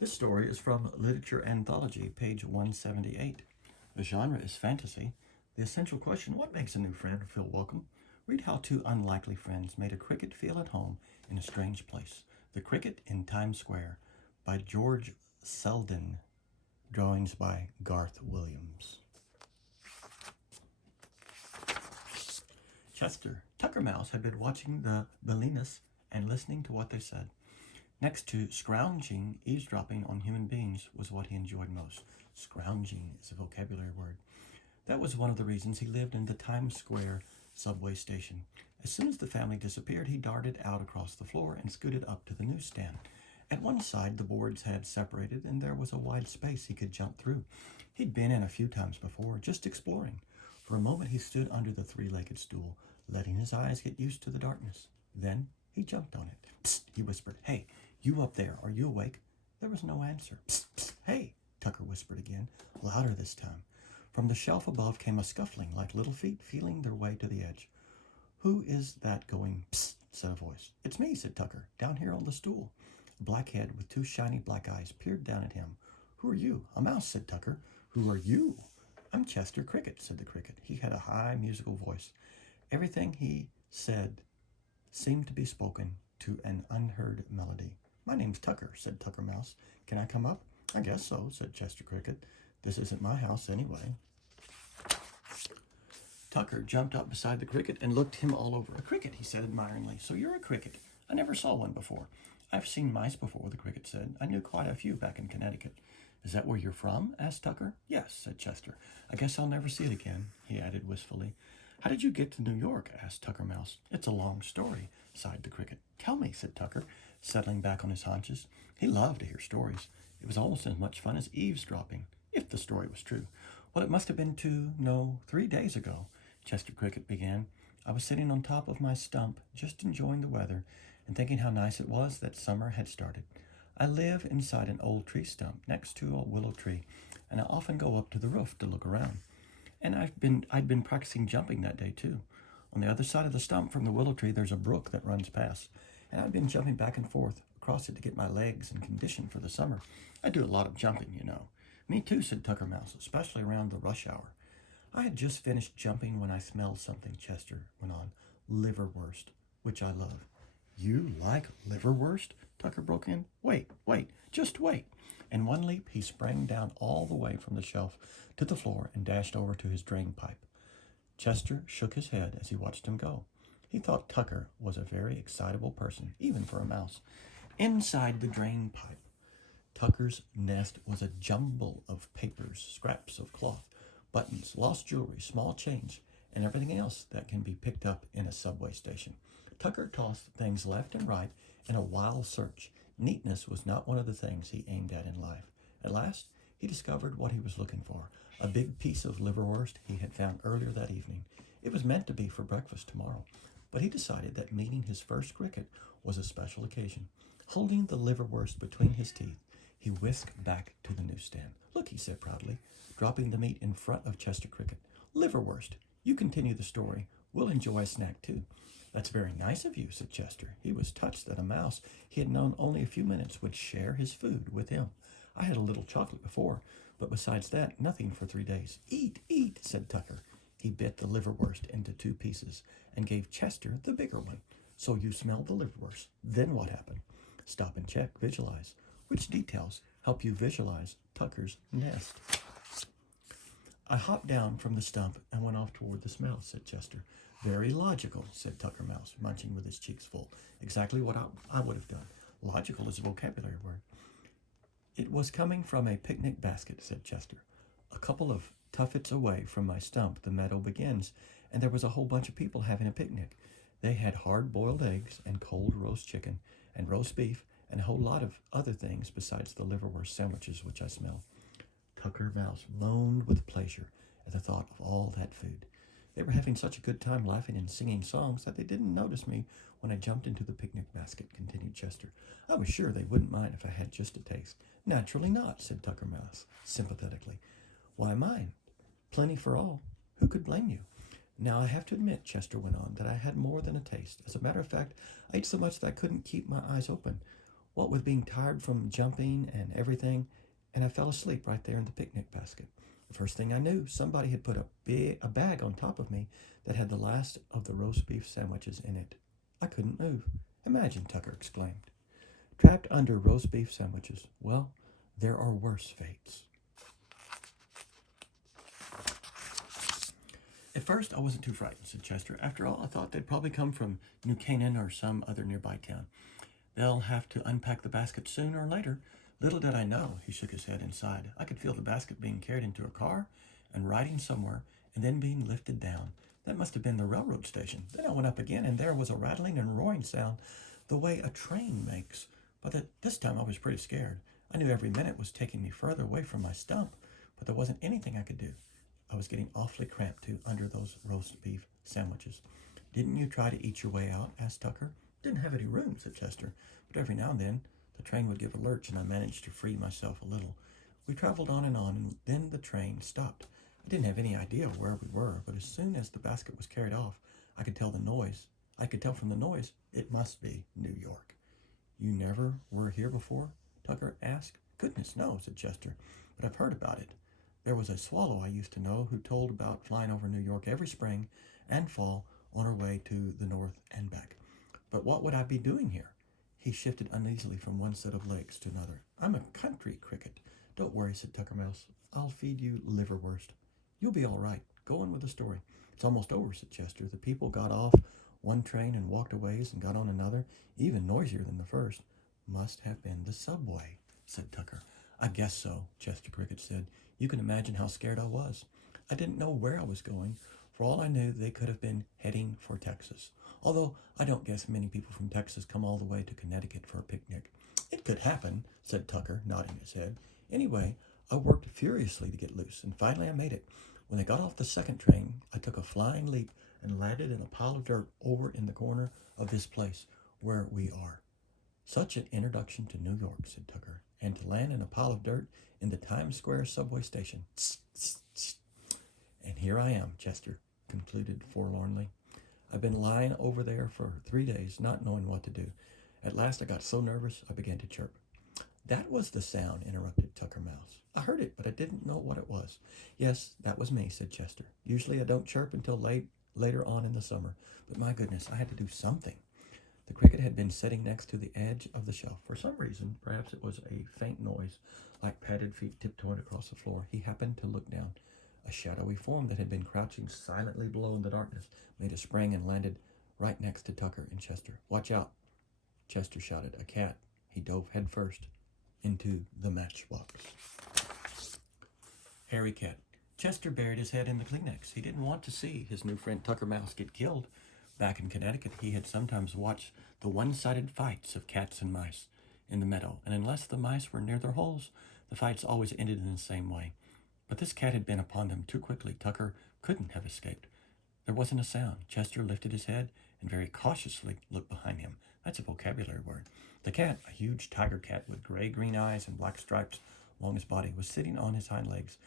This story is from Literature Anthology, page 178. The genre is fantasy. The essential question, what makes a new friend feel welcome? Read how two unlikely friends made a cricket feel at home in a strange place. The Cricket in Times Square by George Selden. Drawings by Garth Williams. Chester, Tucker Mouse, had been watching the Bellinas and listening to what they said. Next to scrounging, eavesdropping on human beings was what he enjoyed most. Scrounging is a vocabulary word. That was one of the reasons he lived in the Times Square subway station. As soon as the family disappeared, he darted out across the floor and scooted up to the newsstand. At one side, the boards had separated, and there was a wide space he could jump through. He'd been in a few times before, just exploring. For a moment, he stood under the three-legged stool, letting his eyes get used to the darkness. Then he jumped on it. Psst, he whispered. Hey, you up there, are you awake? There was no answer. Psst, psst, hey, Tucker whispered again, louder this time. From the shelf above came a scuffling, like little feet feeling their way to the edge. Who is that going, psst, said a voice. It's me, said Tucker, down here on the stool. A black head with two shiny black eyes peered down at him. Who are you? A mouse, said Tucker. Who are you? I'm Chester Cricket, said the cricket. He had a high musical voice. Everything he said seemed to be spoken to an unheard melody. My name's Tucker, said Tucker Mouse. Can I come up? I guess so, said Chester Cricket. This isn't my house anyway. Tucker jumped up beside the cricket and looked him all over. A cricket, he said admiringly. So you're a cricket. I never saw one before. I've seen mice before, the cricket said. I knew quite a few back in Connecticut. Is that where you're from? Asked Tucker. Yes, said Chester. I guess I'll never see it again, he added wistfully. How did you get to New York? Asked Tucker Mouse. It's a long story, sighed the cricket. Tell me, said Tucker, settling back on his haunches. He loved to hear stories. It was almost as much fun as eavesdropping, if the story was true. Well, it must have been 3 days ago, Chester Cricket began. I was sitting on top of my stump, just enjoying the weather and thinking how nice it was that summer had started. I live inside an old tree stump next to a willow tree, and I often go up to the roof to look around. And I'd been practicing jumping that day too. On the other side of the stump from the willow tree, there's a brook that runs past, and I've been jumping back and forth across it to get my legs in condition for the summer. I do a lot of jumping, you know. Me too, said Tucker Mouse, especially around the rush hour. I had just finished jumping when I smelled something, Chester went on. Liverwurst, which I love. You like liverwurst? Tucker broke in. Wait, just wait. In one leap, he sprang down all the way from the shelf to the floor and dashed over to his drain pipe. Chester shook his head as he watched him go. He thought Tucker was a very excitable person, even for a mouse. Inside the drain pipe, Tucker's nest was a jumble of papers, scraps of cloth, buttons, lost jewelry, small change, and everything else that can be picked up in a subway station. Tucker tossed things left and right in a wild search. Neatness was not one of the things he aimed at in life. At last, he discovered what he was looking for, a big piece of liverwurst he had found earlier that evening. It was meant to be for breakfast tomorrow, but he decided that meeting his first cricket was a special occasion. Holding the liverwurst between his teeth, he whisked back to the newsstand. Look, he said proudly, dropping the meat in front of Chester Cricket. Liverwurst, you continue the story. We'll enjoy a snack too. That's very nice of you, said Chester. He was touched that a mouse he had known only a few minutes would share his food with him. I had a little chocolate before, but besides that, nothing for 3 days. Eat, said Tucker. He bit the liverwurst into 2 pieces and gave Chester the bigger one. So you smelled the liverwurst. Then what happened? Stop and check, visualize. Which details help you visualize Tucker's nest? I hopped down from the stump and went off toward the smell, said Chester. Very logical, said Tucker Mouse, munching with his cheeks full. Exactly what I would have done. Logical is a vocabulary word. It was coming from a picnic basket, said Chester. A couple of tuffets away from my stump, the meadow begins, and there was a whole bunch of people having a picnic. They had hard-boiled eggs and cold roast chicken and roast beef and a whole lot of other things besides the liverwurst sandwiches which I smell. Tucker Mouse moaned with pleasure at the thought of all that food. They were having such a good time laughing and singing songs that they didn't notice me when I jumped into the picnic basket, continued Chester. I was sure they wouldn't mind if I had just a taste. Naturally not, said Tucker Mouse sympathetically. Why mind? Plenty for all. Who could blame you? Now I have to admit, Chester went on, that I had more than a taste. As a matter of fact, I ate so much that I couldn't keep my eyes open. what with being tired from jumping and everything, and I fell asleep right there in the picnic basket. The first thing I knew, somebody had put a bag on top of me that had the last of the roast beef sandwiches in it. I couldn't move. Imagine, Tucker exclaimed. Trapped under roast beef sandwiches. Well, there are worse fates. At first, I wasn't too frightened, said Chester. After all, I thought they'd probably come from New Canaan or some other nearby town. They'll have to unpack the basket sooner or later. Little did I know, he shook his head inside. I could feel the basket being carried into a car and riding somewhere and then being lifted down. That must have been the railroad station. Then I went up again, and there was a rattling and roaring sound the way a train makes. But this time I was pretty scared. I knew every minute was taking me further away from my stump, but there wasn't anything I could do. I was getting awfully cramped, too, under those roast beef sandwiches. Didn't you try to eat your way out? Asked Tucker. Didn't have any room, said Chester, but every now and then the train would give a lurch, and I managed to free myself a little. We traveled on, and then the train stopped. I didn't have any idea where we were, but as soon as the basket was carried off, I could tell from the noise it must be New York. You never were here before? Tucker asked. Goodness, no, said Chester, but I've heard about it. There was a swallow I used to know who told about flying over New York every spring and fall on her way to the north and back. But what would I be doing here? He shifted uneasily from one set of legs to another. I'm a country cricket. Don't worry, said Tucker Mouse. I'll feed you liverwurst. You'll be all right. Go on with the story. It's almost over, said Chester. The people got off one train and walked a ways and got on another, even noisier than the first. Must have been the subway, said Tucker. I guess so, Chester Cricket said. You can imagine how scared I was. I didn't know where I was going. For all I knew, they could have been heading for Texas. Although I don't guess many people from Texas come all the way to Connecticut for a picnic. It could happen, said Tucker, nodding his head. Anyway, I worked furiously to get loose, and finally I made it. When I got off the second train, I took a flying leap and landed in a pile of dirt over in the corner of this place where we are. Such an introduction to New York, said Tucker, and to land in a pile of dirt in the Times Square subway station. Tss, tss, tss. And here I am, Chester concluded forlornly. I've been lying over there for 3 days, not knowing what to do. At last I got so nervous I began to chirp. That was the sound, interrupted Tucker Mouse. I heard it, but I didn't know what it was. Yes, that was me, said Chester. Usually I don't chirp until later on in the summer, but my goodness, I had to do something. The cricket had been sitting next to the edge of the shelf. For some reason, perhaps it was a faint noise, like padded feet tiptoeing across the floor, he happened to look down. A shadowy form that had been crouching silently below in the darkness made a spring and landed right next to Tucker and Chester. Watch out, Chester shouted. A cat. He dove headfirst into the matchbox. Harry Cat. Chester buried his head in the Kleenex. He didn't want to see his new friend Tucker Mouse get killed. Back in Connecticut, he had sometimes watched the one-sided fights of cats and mice in the meadow, and unless the mice were near their holes, the fights always ended in the same way. But this cat had been upon them too quickly. Tucker couldn't have escaped. There wasn't a sound. Chester lifted his head and very cautiously looked behind him. That's a vocabulary word. The cat, a huge tiger cat with gray-green eyes and black stripes along his body, was sitting on his hind legs,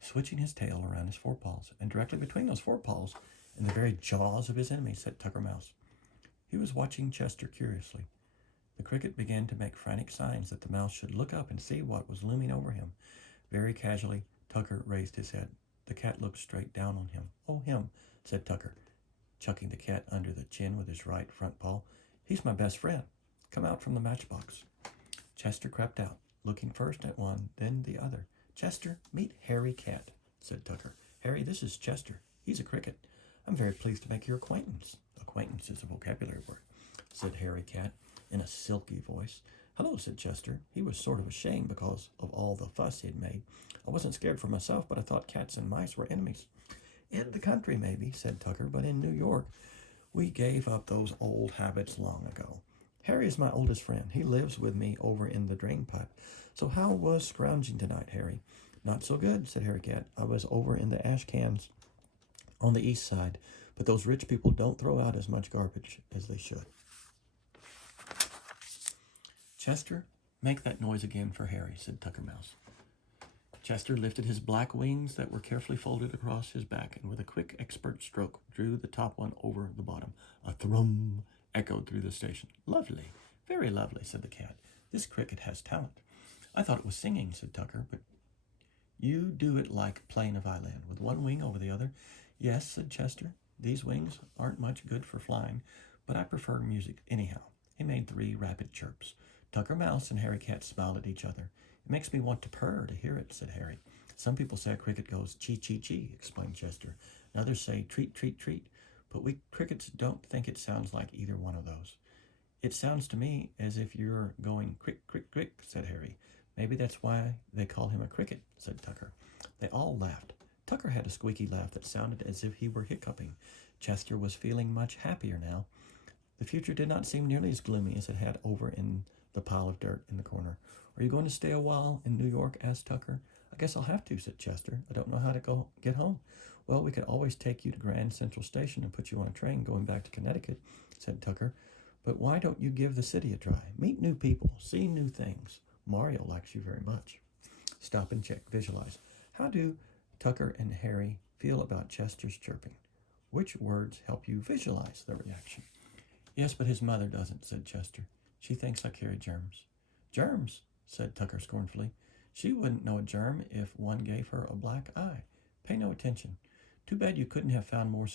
switching his tail around his forepaws, and directly between those forepaws, in the very jaws of his enemy, sat Tucker Mouse. He was watching Chester curiously. The cricket began to make frantic signs that the mouse should look up and see what was looming over him. Very casually, Tucker raised his head. The cat looked straight down on him. Oh, him, said Tucker, chucking the cat under the chin with his right front paw. He's my best friend. Come out from the matchbox. Chester crept out, looking first at one, then the other. Chester, meet Harry Cat, said Tucker. Harry, this is Chester. He's a cricket. I'm very pleased to make your acquaintance. Acquaintance is a vocabulary word, said Harry Cat in a silky voice. Hello, said Chester. He was sort of ashamed because of all the fuss he had made. I wasn't scared for myself, but I thought cats and mice were enemies. In the country, maybe, said Tucker, but in New York, we gave up those old habits long ago. Harry is my oldest friend. He lives with me over in the drain pipe. So how was scrounging tonight, Harry? Not so good, said Harry Cat. I was over in the ash cans on the east side, but those rich people don't throw out as much garbage as they should. Chester, make that noise again for Harry, said Tucker Mouse. Chester lifted his black wings that were carefully folded across his back, and with a quick, expert stroke, drew the top one over the bottom. A thrum echoed through the station. Lovely, very lovely, said the cat. This cricket has talent. I thought it was singing, said Tucker, but you do it like playing a violin, with one wing over the other. Yes, said Chester. These wings aren't much good for flying, but I prefer music anyhow. He made 3 rapid chirps. Tucker Mouse and Harry Cat smiled at each other. It makes me want to purr to hear it, said Harry. Some people say a cricket goes chee-chee-chee, explained Chester. And others say treat, treat, treat. But we crickets don't think it sounds like either one of those. It sounds to me as if you're going crick, crick, crick, said Harry. Maybe that's why they call him a cricket, said Tucker. They all laughed. Tucker had a squeaky laugh that sounded as if he were hiccuping. Chester was feeling much happier now. The future did not seem nearly as gloomy as it had over in the pile of dirt in the corner. Are you going to stay a while in New York? Asked Tucker. I guess I'll have to, said Chester. I don't know how to get home. Well, we could always take you to Grand Central Station and put you on a train going back to Connecticut, said Tucker. But why don't you give the city a try? Meet new people, see new things. Mario likes you very much. Stop and check, visualize. How do Tucker and Harry feel about Chester's chirping? Which words help you visualize the reaction? Yes, but his mother doesn't, said Chester. She thinks I carry germs. Germs, said Tucker scornfully. She wouldn't know a germ if one gave her a black eye. Pay no attention. Too bad you couldn't have found more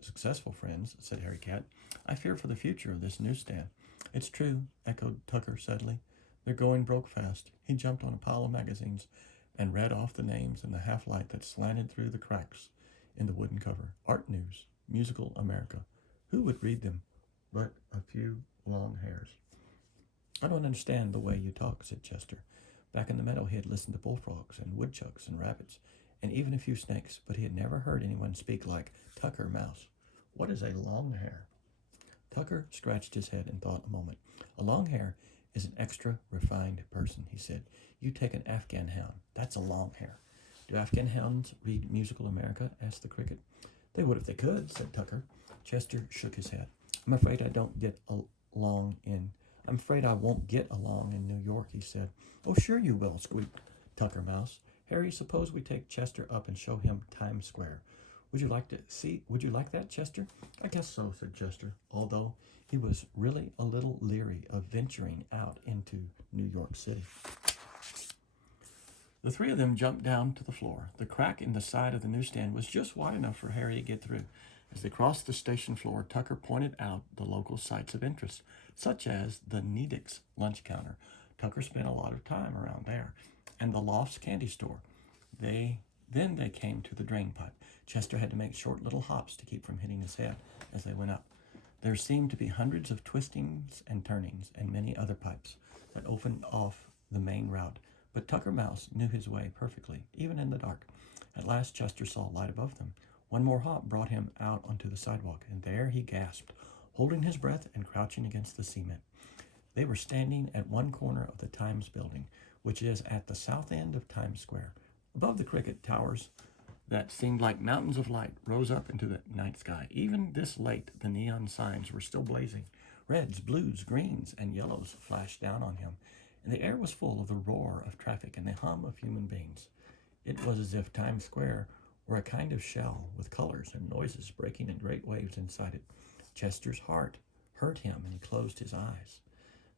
successful friends, said Harry Cat. I fear for the future of this newsstand. It's true, echoed Tucker sadly. They're going broke fast. He jumped on a pile of magazines and read off the names in the half-light that slanted through the cracks in the wooden cover. Art News, Musical America. Who would read them but a few long hairs? I don't understand the way you talk, said Chester. Back in the meadow he had listened to bullfrogs and woodchucks and rabbits, and even a few snakes, but he had never heard anyone speak like Tucker Mouse. What is a long hair? Tucker scratched his head and thought a moment. A long hair is an extra refined person, he said. You take an Afghan hound. That's a long hair. Do Afghan hounds read Musical America? Asked the cricket. They would if they could, said Tucker. Chester shook his head. I'm afraid I won't get along in New York, he said. Oh, sure you will, squeaked Tucker Mouse. Harry, suppose we take Chester up and show him Times Square. Would you like that, Chester? I guess so, said Chester, although he was really a little leery of venturing out into New York City. The 3 of them jumped down to the floor. The crack in the side of the newsstand was just wide enough for Harry to get through. As they crossed the station floor, Tucker pointed out the local sites of interest, such as the Nedick's lunch counter. Tucker spent a lot of time around there, and the Loft's candy store. Then they came to the drain pipe. Chester had to make short little hops to keep from hitting his head as they went up. There seemed to be hundreds of twistings and turnings and many other pipes that opened off the main route, but Tucker Mouse knew his way perfectly, even in the dark. At last Chester saw light above them. One more hop brought him out onto the sidewalk, and there he gasped, holding his breath and crouching against the cement. They were standing at one corner of the Times building, which is at the south end of Times Square. Above the cricket, towers that seemed like mountains of light rose up into the night sky. Even this late, the neon signs were still blazing. Reds, blues, greens, and yellows flashed down on him, and the air was full of the roar of traffic and the hum of human beings. It was as if Times Square were a kind of shell with colors and noises breaking in great waves inside it. Chester's heart hurt him, and he closed his eyes.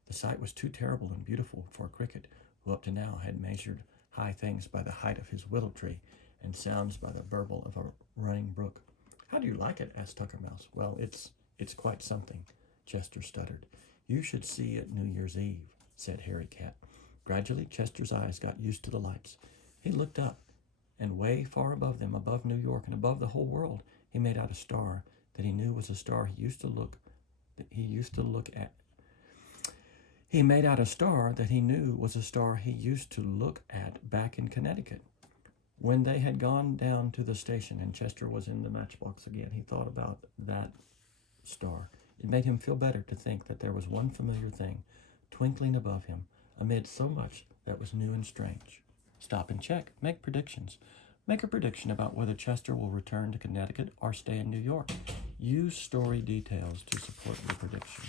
The sight was too terrible and beautiful for a cricket, who up to now had measured high things by the height of his willow tree and sounds by the burble of a running brook. How do you like it? Asked Tucker Mouse. Well, it's quite something, Chester stuttered. You should see it New Year's Eve, said Harry Cat. Gradually, Chester's eyes got used to the lights. He looked up, and way far above them, above New York and above the whole world, he made out a star that he knew was a star he used to look at. He made out a star that he knew was a star he used to look at back in Connecticut. When they had gone down to the station and Chester was in the matchbox again, he thought about that star. It made him feel better to think that there was one familiar thing twinkling above him amid so much that was new and strange. Stop and check. Make predictions. Make a prediction about whether Chester will return to Connecticut or stay in New York. Use story details to support your prediction.